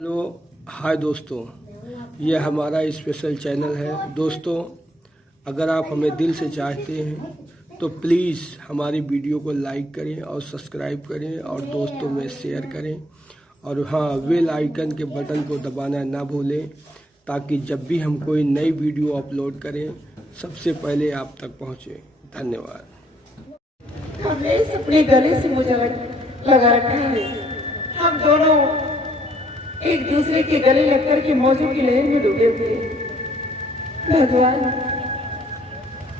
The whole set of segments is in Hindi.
हेलो हाय दोस्तों, यह हमारा स्पेशल चैनल है। दोस्तों, अगर आप हमें दिल से चाहते हैं तो प्लीज़ हमारी वीडियो को लाइक करें और सब्सक्राइब करें और दोस्तों में शेयर करें। और हाँ, बेल आइकन के बटन को दबाना ना भूलें ताकि जब भी हम कोई नई वीडियो अपलोड करें सबसे पहले आप तक पहुँचे। धन्यवाद। हमने अपने गले से मुझे लगा रखा है। हम दोनों एक दूसरे के गले लगकर के मौजों की लहर में डूबे हुए। भगवान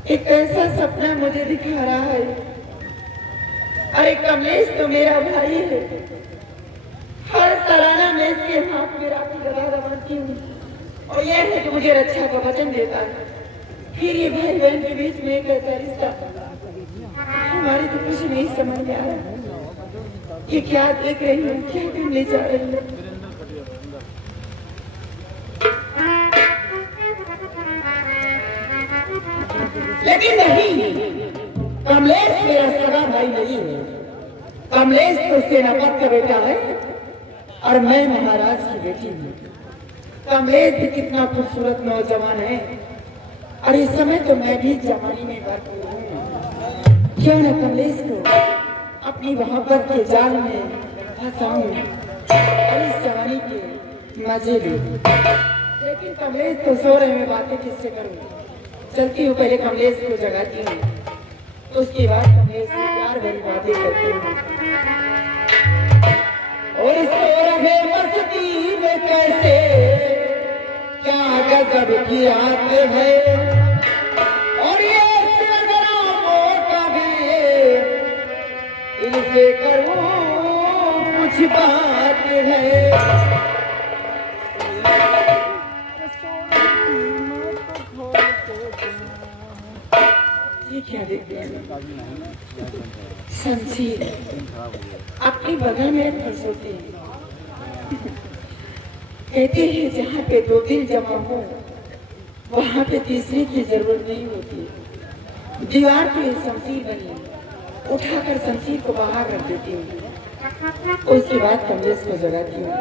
एक ऐसा सपना मुझे दिखा रहा है। अरे कमलेश तो मेरा भाई है। हर सालाना मैं इसके हाथ में राखी गदा बांधती हूँ और यह है कि मुझे रक्षा का वचन देता है। फिर ये भाई बहन के बीच में एक ऐसा रिश्ता, हमारी तो कुछ नहीं समझ में आ रहा। ये क्या देख रही हूँ, क्या करने जा रही हूँ। लेकिन नहीं, कमलेश मेरा सगा भाई नहीं है। कमलेश तो सेनापति का बेटा है और मैं महाराज की बेटी हूँ। कमलेश भी कितना खूबसूरत नौजवान है और इस समय तो मैं भी जवानी में भरपूर हूँ। क्यों न कमलेश को अपनी मोहब्बत के जाल में फंसाऊं और इस जवानी के मजे लूं। लेकिन कमलेश तो सो रहे, मैं बातें किससे करूं। चलती हूँ, पहले कमलेश को जगाती हूँ, तो उसके बाद कमलेश से प्यार भरी बातें करती हूँ। और सो रहे मस्ती में कैसे, क्या गजब की रात है। और ये इनसे करूं कुछ बात है। ये क्या देखते हैं, शमशीर अपने बगल में फंस होते हैं। कहते हैं जहाँ पे दो दिल जमा हो वहाँ पे तीसरे की जरूरत नहीं होती। दीवार पे शमशीर बनी, उठाकर शमशीर को बाहर रख देती हूँ। उसके बाद कमलेश को जगाती हूँ।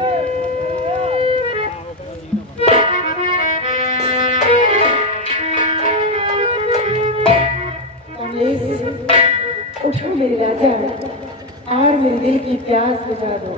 कमलेश उठो मेरे राजा और मेरे दिल की प्यास बुझा दो।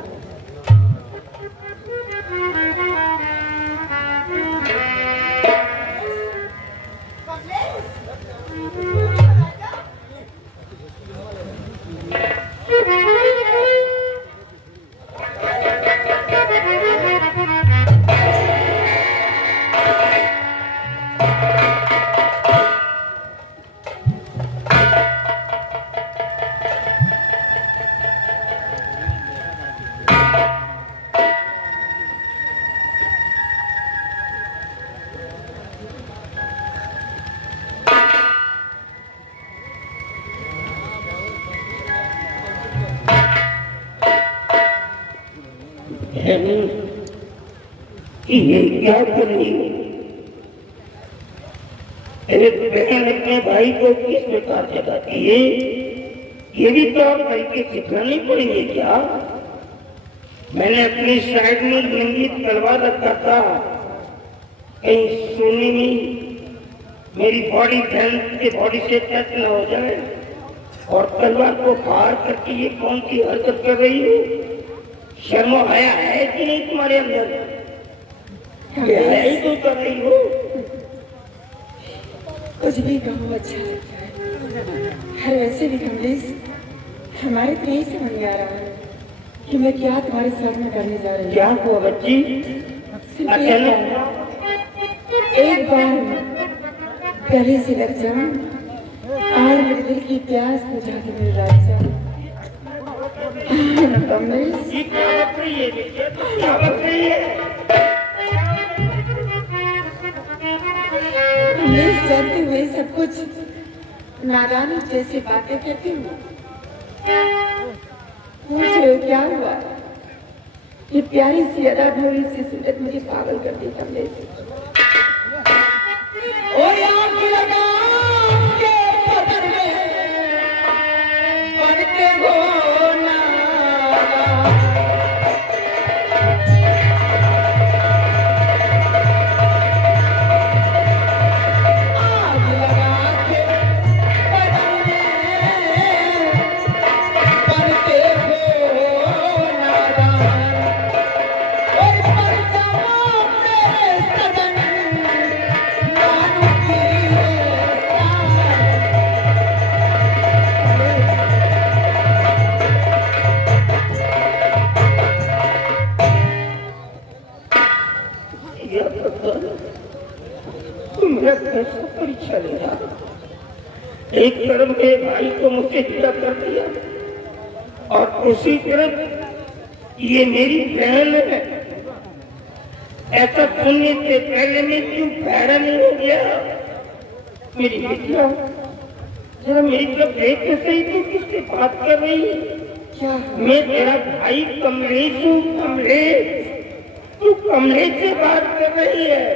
ये क्या कर रही हो? एक बहन अपने भाई को किस प्रकार जगाती है, ये भी तो आप भाई के सिखाने पड़ेंगे क्या? मैंने अपनी साइड में नंगी तलवार रखा था, कहीं सोने में मेरी बॉडी बहन की बॉडी से टच न हो जाए। और तलवार को पार करके ये कौन सी हरकत कर रही हो? शर्म आया है कि नहीं तुम्हारे अंदर? ही तो कर रही हो। कुछ भी कहो अच्छा लगता है। हर वैसे भी कमलेश हमारे तो यही समझ में आ रहा है कि मैं क्या तुम्हारे सर में करने जा रही हूँ। क्या हुआ बच्ची? एक बार गले से लग जाऊं और मेरे दिल की प्यास बुझा के मेरे राजा। कमलेश जानते हुए सब कुछ नादानी जैसी बातें कहती हूँ। मुझे क्या हुआ? ये प्यारी सी अदा भरी सी सूरत मुझे पागल कर दी। कमलेश दिया करता तो मेरा कैसा परीक्षा ले रहा। एक तरफ मेरे भाई को मुझसे जुदा कर दिया और दूसरी तरफ ये मेरी बहन है। ऐसा सुनने से पहले मैं क्यों पैरा नहीं हो गया। मेरी बेटिया जरा मेरी तरफ देख के सही, तू किससे बात कर रही है? क्या मैं तेरा भाई कमलेश हूँ। कमलेश, तू कमलेश से बात कर रही है।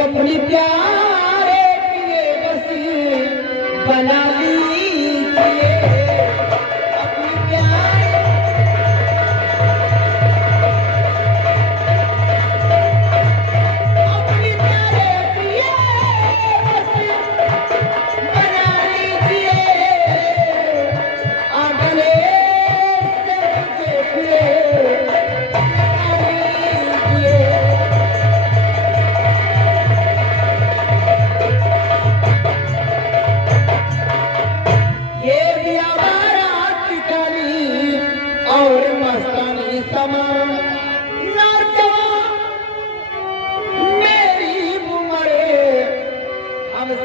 अपनी प्यारे के बस बना लीजिए अपनी प्यारे प्रिय बस बना लीजिए अगले से देखिए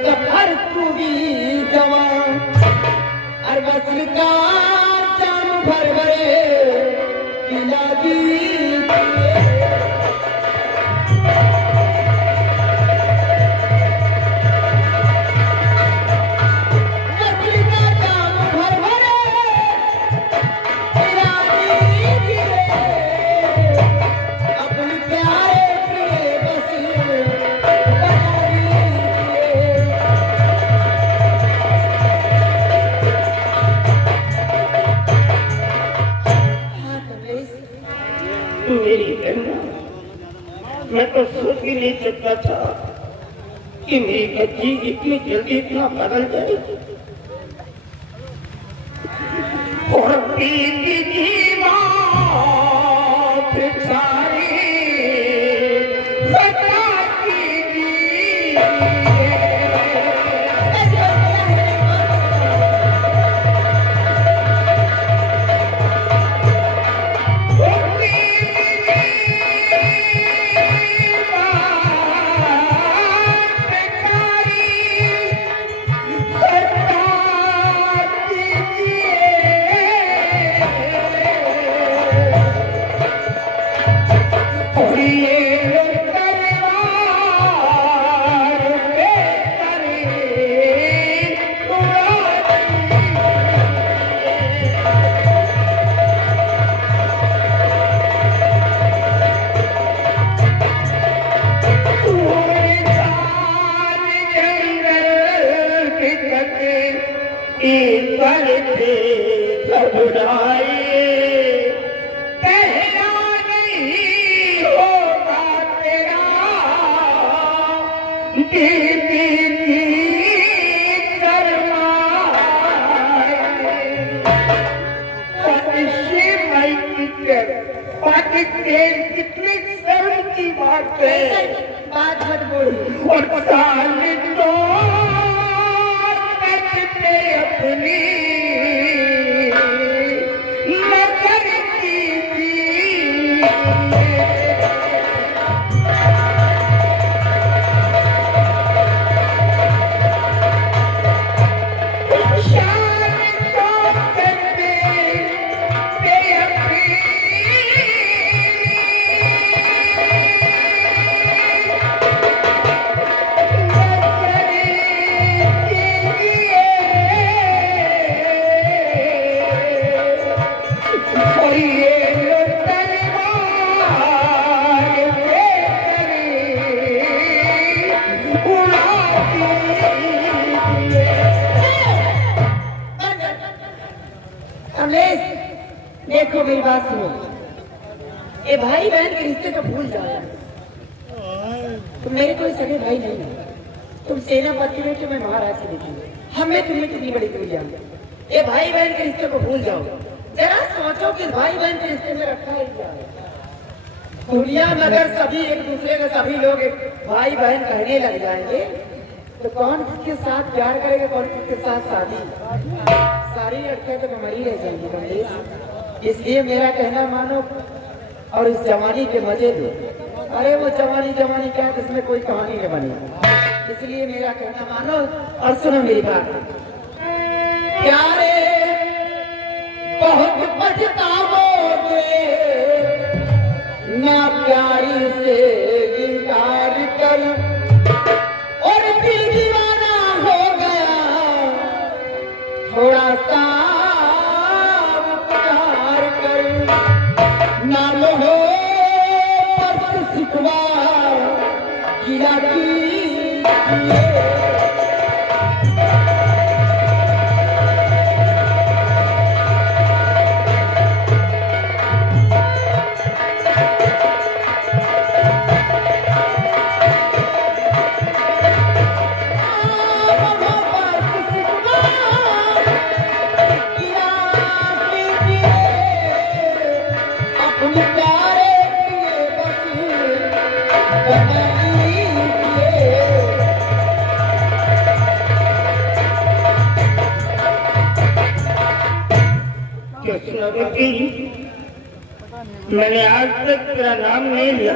सफर तू भी जवान और बसल का चाम भर भरे पिला दीजिए बसल का चाम भर भरे पिला दीजिए अपने प्यारे प्रिय बस मेरी बहना, मैं तो सोच भी नहीं सकता था कि मेरी बच्ची इतनी जल्दी इतना बदल जाएगी। और बीती जीवन सारी सदा कितनी शर्म की बात है। बात मत बोलो और साल तो अपनी नजर तुम मेरे कोई सगे भाई नहीं हो, तुम सेनापति में, तुम्हें महाराज की बेटी हो। हमें तुम्हें कितनी बड़ी दूरियां। ये भाई बहन के रिश्ते को भूल जाओ, जरा सोचो कि भाई बहन के रिश्ते में रखा है क्या। दुनिया में अगर सभी एक दूसरे को सभी लोग एक भाई बहन कहने लग जाएंगे तो कौन किसके साथ प्यार करेगा, कौन किसके साथ शादी। सारी लड़कियां तो मरी रह जाएंगी कमलेश। इसलिए मेरा कहना मानो और इस जवानी के मजे लो। अरे वो जवानी जवानी क्या है, जिसमें कोई कहानी न बनी। इसलिए मेरा कहना मानो और सुनो मेरी बात। प्यारे बहुत पछताओगे ना प्यारी से इनकार कर, और दिल दीवाना हो गया थोड़ा सा प्यार कर। नाम हो पस्त सिकवा गिरा की मैंने आज तक तेरा नाम नहीं लिया,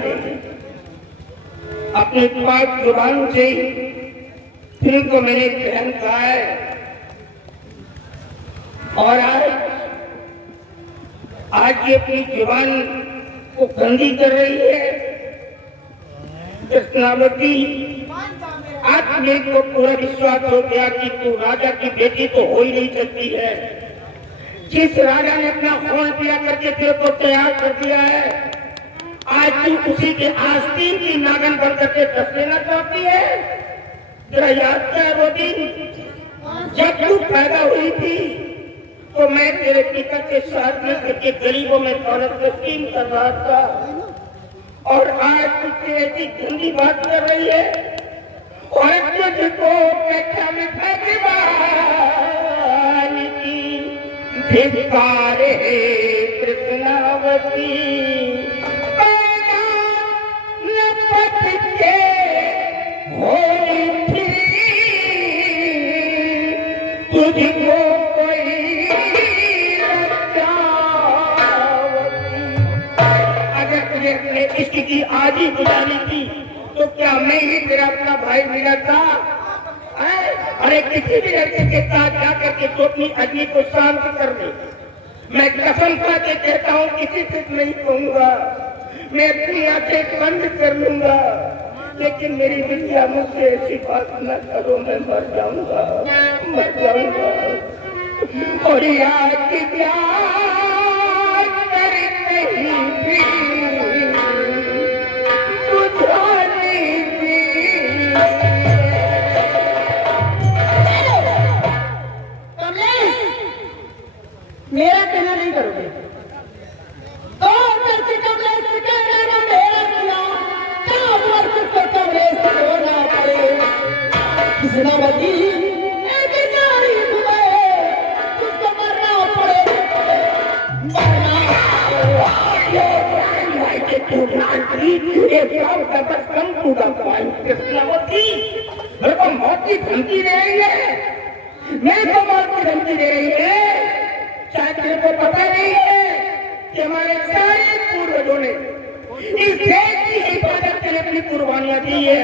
अपने पाक जुबान से फिर को मैंने बहन कहा है, और आज ये अपनी जुबान को गंदी कर रही है। कृष्णावती, आज मेरे को पूरा विश्वास हो गया कि तू राजा की बेटी तो हो ही नहीं सकती है। जिस राजा ने अपना खून पिया करके तेरे को तैयार कर दिया है, आज तू उसी के आस्तीन की नागन बन करके दस देना चाहती है। जरा याद क्या वो दिन जब तू पैदा हुई थी तो मैं तेरे पिता के साथ में करके गरीबों में दौलत तस्लीम कर रहा था, और आज तुझसे ऐसी गंदी बात कर रही है। और तुझको पेटा में भगवान की धिक्कार है कृष्णावती, पथ के होली थी तुझको कोई लज्जावती। अगर तुझे अपने इश्क की आजी बुझानी थी तो क्या मैं ही तेरा अपना भाई मिला था? अरे किसी भी लड़के के साथ जाकर के तो अपनी अग्नि को शांत कर दे। मैं कसम खा के कहता हूँ किसी से नहीं कहूंगा, मैं अपनी आंखें बंद कर लूंगा, लेकिन मेरी विद्या मुझसे ऐसी बात न करो, मैं मर जाऊंगा, मर जाऊंगा। और याद की प्यार करते ही भी बुझानी भी। मेरा कहना नहीं करोगे तो करके कमलेश से कहने का मेरा कहना क्या वर्ष को कमलेश को ना पड़े। कृष्णावती एक नारी तुम्हें तुझको मरना पड़े, मरना कृष्णावती मेरे को मौत की धमकी दे रही है, मेरे को मौत की धमकी दे रही है। शायद तेरे को पता नहीं है कि हमारे सारे पूर्वजों ने इस देश की हिफाजत के लिए अपनी कुर्बानियां दी है।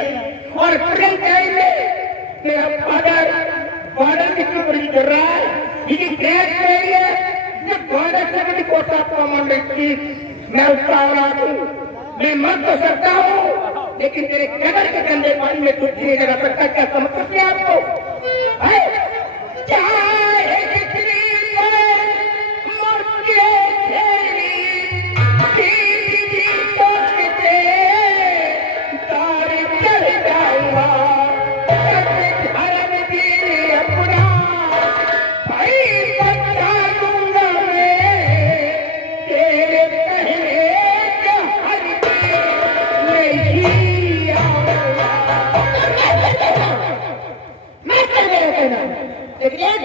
और प्रेम करेंगे मेरा फादर कितनी बड़ी कर रहा है, ये देश मेरी है, ये फादर से भी कोटा कमान रही। मैं उसका औलाद हूँ, मैं मर तो सकता हूँ लेकिन तेरे कदर के गंदे पानी में कुछ नहीं लगा सकता। क्या समझ सकते हैं आपको?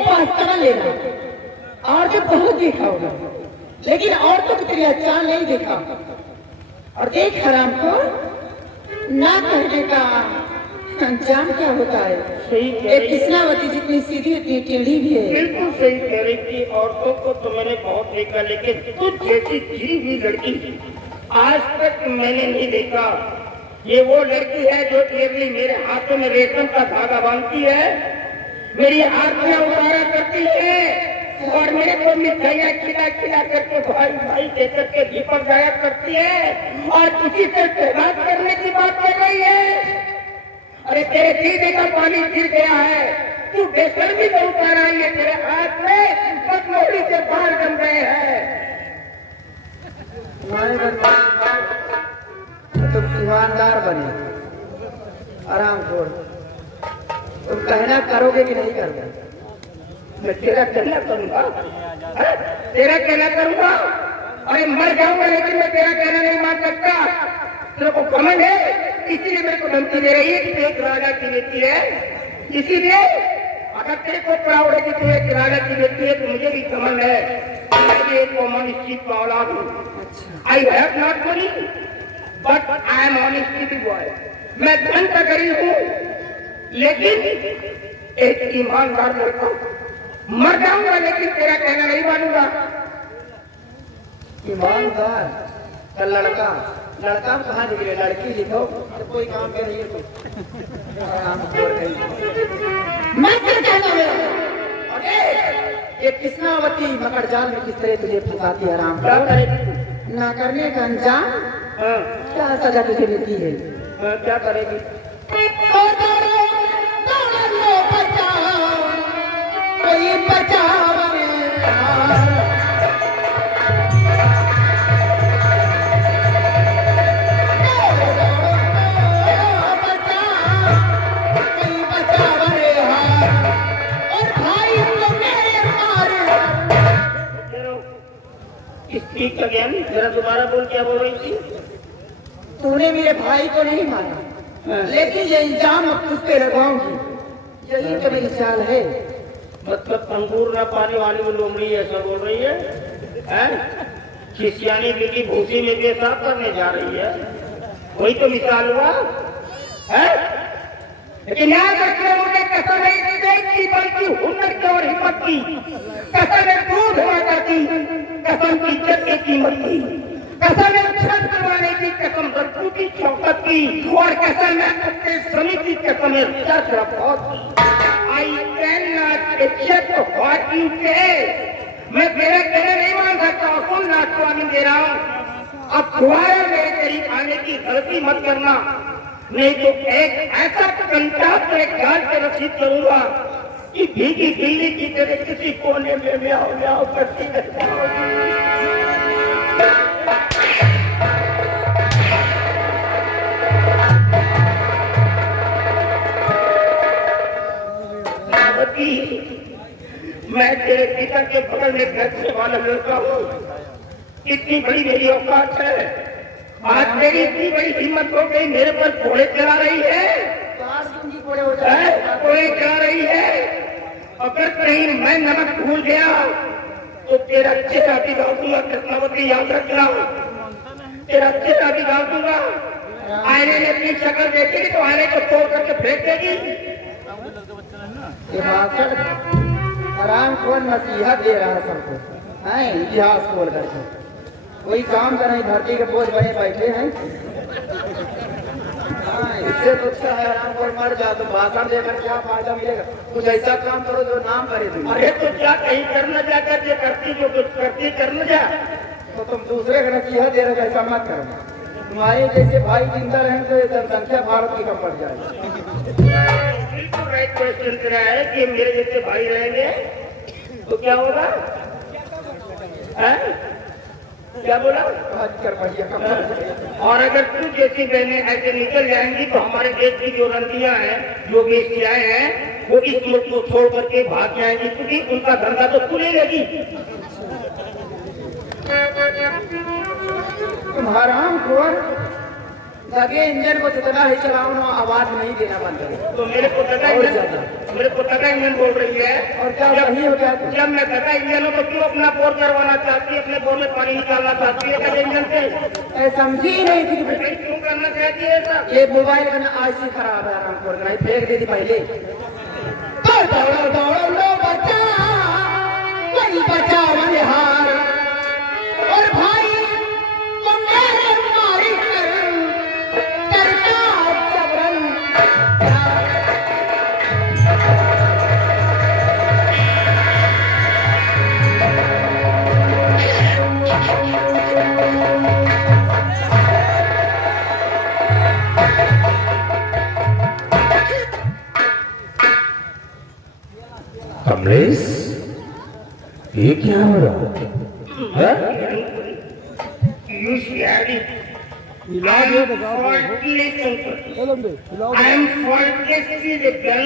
पास्ता लेना। और जो बहुत देखा होगा, लेकिन औरतों की तेरी चाल नहीं देखा। और देख हराम को ना कहने का अंजाम क्या होता है। सही कह एक रही, कृष्णावती जितनी सीधी उतनी टेढ़ी भी है। बिल्कुल सही कह रही थी। औरतों को तो मैंने बहुत देखा, लेकिन तुझ जैसी घिरी हुई लड़की आज तक मैंने नहीं देखा। ये वो लड़की है जो केवली मेरे हाथों में रेशम का धागा बांधती है, मेरी आंखें उतारा करती है और मेरे को मिठाइयाँ खिला खिला करके भाई भाई कहकर के दीपक गाया करती है और उसी से बात करने की बात कर रही है। अरे तेरे दीदी का पानी गिर गया है, तू बेशर्मी से उतारा है, तेरे हाथ में बदमोहरी से बाल जम गए हैं। तुम ईमानदार बने, आराम खोर। तुम कहना करोगे कि नहीं करोगे? मैं तेरा कहना करूंगा, तेरा कहना करूंगा। अरे मर जाऊंगा लेकिन मैं तेरा कहना नहीं मान सकता। तेरे को घमंड है, इसीलिए मेरे को धमकी दे रही है कि तू एक राजा की बेटी है। इसीलिए अगर तेरे को प्राउड है कि तू एक राजा की बेटी है तो मुझे भी घमंड है। मैं भी एक कॉम्युनिस्ट का औलाद हूँ। I have not money but I am honest boy. मैं धन का गरीब हूँ लेकिन एक ईमानदार लड़का। मर जाऊंगा लेकिन तेरा कहना नहीं मानूंगा। ईमानदार का लड़का, लड़का कहाँ निकले? लड़की लिखो तो कोई काम के नहीं है। आराम खोर गई। मैं क्या कहता हूँ? अरे ये कृष्णावती मकर जाल में किस तरह तुझे फंसाती है? आराम क्या खोर। करेगी? ना करने का अंजाम हाँ, क्या सजा तुझे मिलती है? हाँ, क्या करेगी? कोई बचाव स्पीक अगेन, जरा दोबारा बोल, क्या बोल रही थी? तूने मेरे भाई को नहीं मारा, लेकिन ये इल्जाम अब तुझ पे लगाऊंगी। यही तो मेरी चाल है। मतलब अंगूर न पाने वाली वो लोमड़ी ऐसा बोल रही है, हैं? खिसियानी बिल्ली भूसी में पेशाब करने जा रही है, वही तो मिसाल हुआ है। लेकिन याद रखिए, मुझे कसम है की बल्कि हुनर की और हिम्मत की, कसम है दूध माता की, कसम की इज्जत की कीमत की, कसम है छत करवाने की, कसम रज्जू की शौकत की, और कसम है अपने सनी की, कसम है बहुत की। I can not accept what you say. मैं तेरा कहना नहीं मान सकता, सुन नाथ को आगे दे रहा हूँ। अब दोबारा मेरे करीब आने की गलती मत करना, नहीं तो एक ऐसा कंटा तेरे गाल पे रसीद करूंगा कि भीगी बिल्ली की तरह किसी कोने में म्याओ म्याओ करती रहती है। मैं तेरे पिता के बगल में बैठने वाला लड़का हूँ, कितनी बड़ी मेरी औकात है। आज तेरी इतनी बड़ी हिम्मत हो गई, मेरे पर घोड़े चला रही है, घोड़े चला रही है। अगर कहीं मैं नमक भूल गया तो तेरा चेहरा भी डाल दूंगा। कृष्णावती याद रखना, तेरा चेहरा भी डाल दूंगा। आईने में अपनी शक्ल देखेगी तो आईने को तोड़ करके फेंक देगी। आराम खोल नसीहत दे रहा है सबको, हैं इतिहास खोल करके। कोई काम का नहीं, धरती के बोझ बने बैठे हैं। इससे तो अच्छा है आराम खोल मर जा, तो भाषण देकर क्या फायदा मिलेगा? कुछ ऐसा काम करो जो नाम करे तुम। अरे तो क्या कहीं करना जाकर ये करती जो कुछ करती करना जा, तो तुम दूसरे का नसीहत दे रहे हो, ऐसा मत करो। तुम्हारे जैसे भाई जिंदा रहें तो जनसंख्या भारत की कम पड़ जाएगी। बिल्कुल राइट क्वेश्चन करा है कि मेरे जैसे भाई रहेंगे तो क्या होगा? क्या बोला? और अगर तू जैसी बहनें ऐसे निकल जाएंगी तो हमारे देश की जो रंदियां हैं, जो बेटियां हैं, वो इस मुल्क को छोड़ करके भाग जाएंगी, क्योंकि उनका धंधा तो खुलेगी। तुम हराम खोर लगे इंजन को जितना ही चलाओ ना आवाज नहीं देना बंद करो। तो मेरे को तथा और इंजन ज्यादा। मेरे को तथा इंजन बोल रही है। और क्या सही हो गया तो? जब मैं तथा इंजन हूँ तो क्यों अपना बोर करवाना चाहती है, अपने बोर में पानी निकालना चाहती है तथा इंजन से? समझी ही नहीं थी कि फिर क्यों करना चाहती है ऐसा? ये मोबाइल का ना आईसी खराब है, हमको नहीं फेंक दी थी पहले। तो दौड़ो दौड़ो लो बच्चा, कोई बच्चा बलिहार, और भाई मुंडे मारी करता जबरन। कमलेश, ये क्या हो रहा है? इलाज है तो I am faultlessly the gun.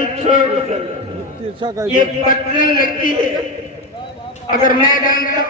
अच्छा ये पटने लगती है। अगर मैं जानता